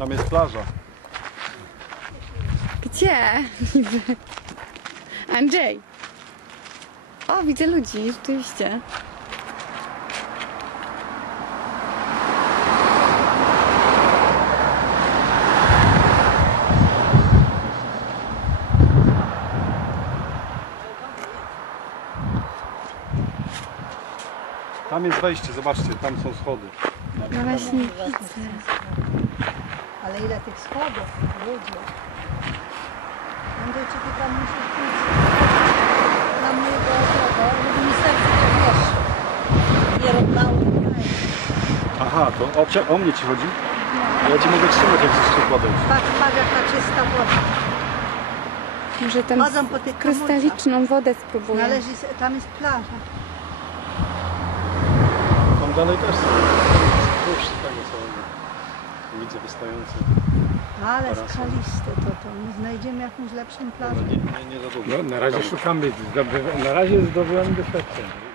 Tam jest plaża. Gdzie? Andrzej. O, widzę ludzi, rzeczywiście. Tam jest wejście, zobaczcie, tam są schody. No właśnie. Ale ile tych schodów, ludzie. Andrzej, czy ty tam musisz pójść na mojego tego, żeby mi serce nie wiesz. Nie równało. Aha, to o, o mnie ci chodzi? Ja ci mogę trzymać, jak chcesz się podejść. Patrz, patrz jaka czysta woda. Może tam Chodzą po tych krystaliczną wodę spróbuję. Należy, tam jest plaża. Tam dalej też są. Wzdłuż tego całego. Widzę wystające. Ale Parasol. skaliste to to. My znajdziemy jakąś lepszą plażę. Nie, nie, nie za długo. No, na razie szukamy, zdobywa, na razie zdobyłem doświadczenie.